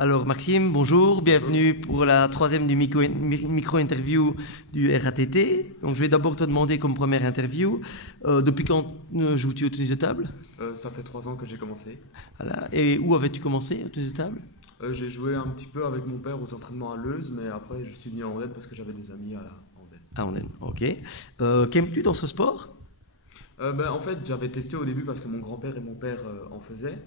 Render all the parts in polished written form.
Alors Maxime, bonjour, bienvenue pour la troisième du micro-interview du RATT. Donc je vais d'abord te demander comme première interview, depuis quand joues-tu au tennis de table? Ça fait 3 ans que j'ai commencé. Voilà. Et où avais-tu commencé au tennis de table? J'ai joué un petit peu avec mon père aux entraînements à Leuze, mais après je suis venu en Andenne parce que j'avais des amis à Andenne. Ah, Andenne, ok. Qu'aimes-tu dans ce sport? En fait, j'avais testé au début parce que mon grand-père et mon père en faisaient.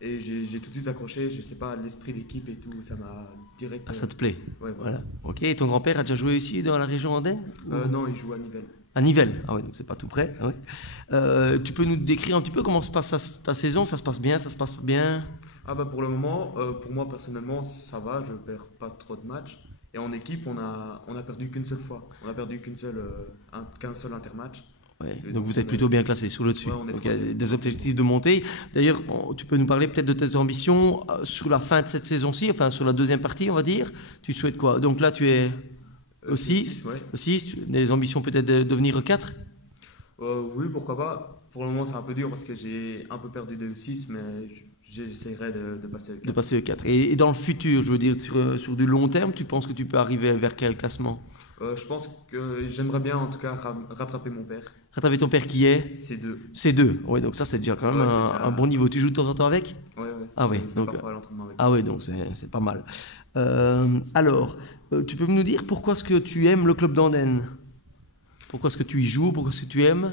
Et j'ai tout de suite accroché, je sais pas, l'esprit d'équipe et tout, ça m'a direct. Ah, ça te plaît? Ouais, voilà. Voilà. Ok. Et ton grand-père a déjà joué ici dans la région Andenne? Non, il joue à Nivelles. À Nivelles. Ah oui, donc c'est pas tout près. Ah ouais. Tu peux nous décrire un petit peu comment se passe ta saison? Ça se passe bien? Ça se passe bien? Ah bah pour le moment, pour moi personnellement, ça va, je perds pas trop de matchs. Et en équipe, on a perdu qu'une seule fois. On a perdu qu'un seul intermatch. Ouais, Et donc donc vous êtes plutôt bien classé sur le dessus. Ouais, on est Donc il y a troisième. des objectifs de montée. D'ailleurs, tu peux nous parler peut-être de tes ambitions sur la fin de cette saison-ci, enfin sur la deuxième partie, on va dire. Tu te souhaites quoi? Donc là, tu es au 6, Ouais. des ambitions peut-être de devenir 4. Oui, pourquoi pas. Pour le moment, c'est un peu dur parce que j'ai un peu perdu de 6, mais j'essaierai de passer le De 4. passer au 4. Et dans le futur, je veux dire, sur du long terme, tu penses que tu peux arriver vers quel classement? Je pense que j'aimerais bien en tout cas rattraper mon père. Rattraper ton père qui est C'est deux. C2. Oui, donc ça, c'est déjà quand même Ouais, c'est déjà- un bon niveau. Tu joues de temps en temps avec? Ouais, ouais. Ah oui, Je vais donc, parfois à l'entraînement avec. ah oui, donc c'est pas mal. Alors, tu peux nous dire pourquoi est-ce que tu aimes le club d'Andenne? Pourquoi est-ce que tu y joues? Pourquoi est-ce que tu aimes?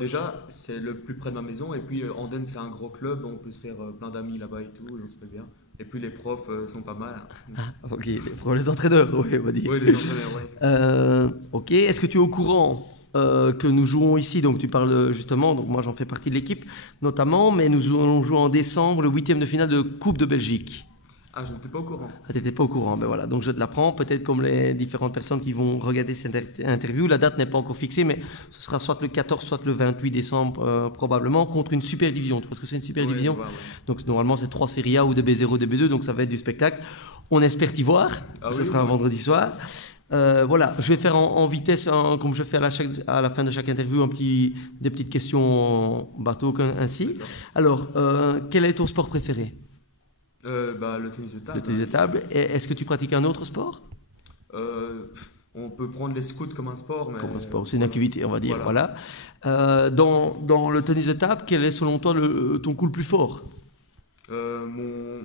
Déjà, c'est le plus près de ma maison. Et puis, Andenne, c'est un gros club. On peut se faire plein d'amis là-bas et tout. Et on se fait bien. Et puis, les profs sont pas mal. Ok, pour les entraîneurs, oui, on va dire. Oui, les entraîneurs, ouais. Ok, est-ce que tu es au courant que nous jouons ici? Donc tu parles justement, donc moi j'en fais partie de l'équipe notamment, mais nous allons jouer en décembre le huitième de finale de Coupe de Belgique. Ah, je n'étais pas au courant. Ah, t'étais pas au courant, ben voilà, donc je te l'apprends, peut-être comme les différentes personnes qui vont regarder cette interview, la date n'est pas encore fixée, mais ce sera soit le 14, soit le 28 décembre probablement, contre une super division. Tu vois ce que c'est une super Ouais, division? ouais, ouais. Donc normalement c'est 3 Série A ou de B0, de B2, donc ça va être du spectacle. On espère t'y voir, Ah ce oui, sera un oui. vendredi soir. Voilà, je vais faire en vitesse, comme je fais à la fin de chaque interview, des petites questions en bateau ainsi. D'accord. Alors, quel est ton sport préféré? Le tennis de table. Le tennis de table. Et est-ce que tu pratiques un autre sport? On peut prendre les scouts comme un sport, mais. Comme un sport, c'est une activité, on va dire. Voilà. Voilà. Dans le tennis de table, quel est selon toi ton coup le plus fort? Euh, mon,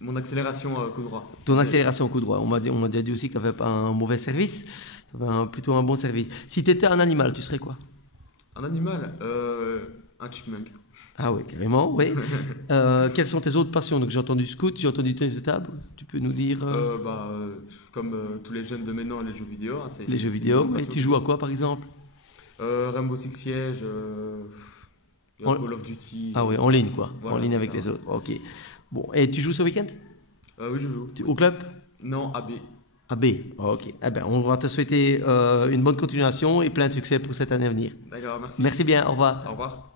mon accélération coup droit. Ton accélération au coup droit. On m'a déjà dit aussi que tu n'avais pas un mauvais service, tu avais plutôt un bon service. Si tu étais un animal, tu serais quoi? Un animal, un chipmunk. Ah oui, carrément, oui. Quelles sont tes autres passions? Donc j'ai entendu scout, j'ai entendu tennis de table. Tu peux nous dire Comme tous les jeunes de maintenant, les jeux vidéo. Hein, les jeux c'est vidéo? une Oui. passion. Tu joues à quoi par exemple? Rainbow Six Siege, En- Call of Duty. Ah oui, en ligne quoi, Voilà, en ligne c'est avec ça. les autres. Ok. Bon, et tu joues ce week-end? Oui, je joue. Au club? Non, AB. AB. Ok. Eh ben, on va te souhaiter une bonne continuation et plein de succès pour cette année à venir. D'accord, merci. Merci bien, au revoir. Au revoir.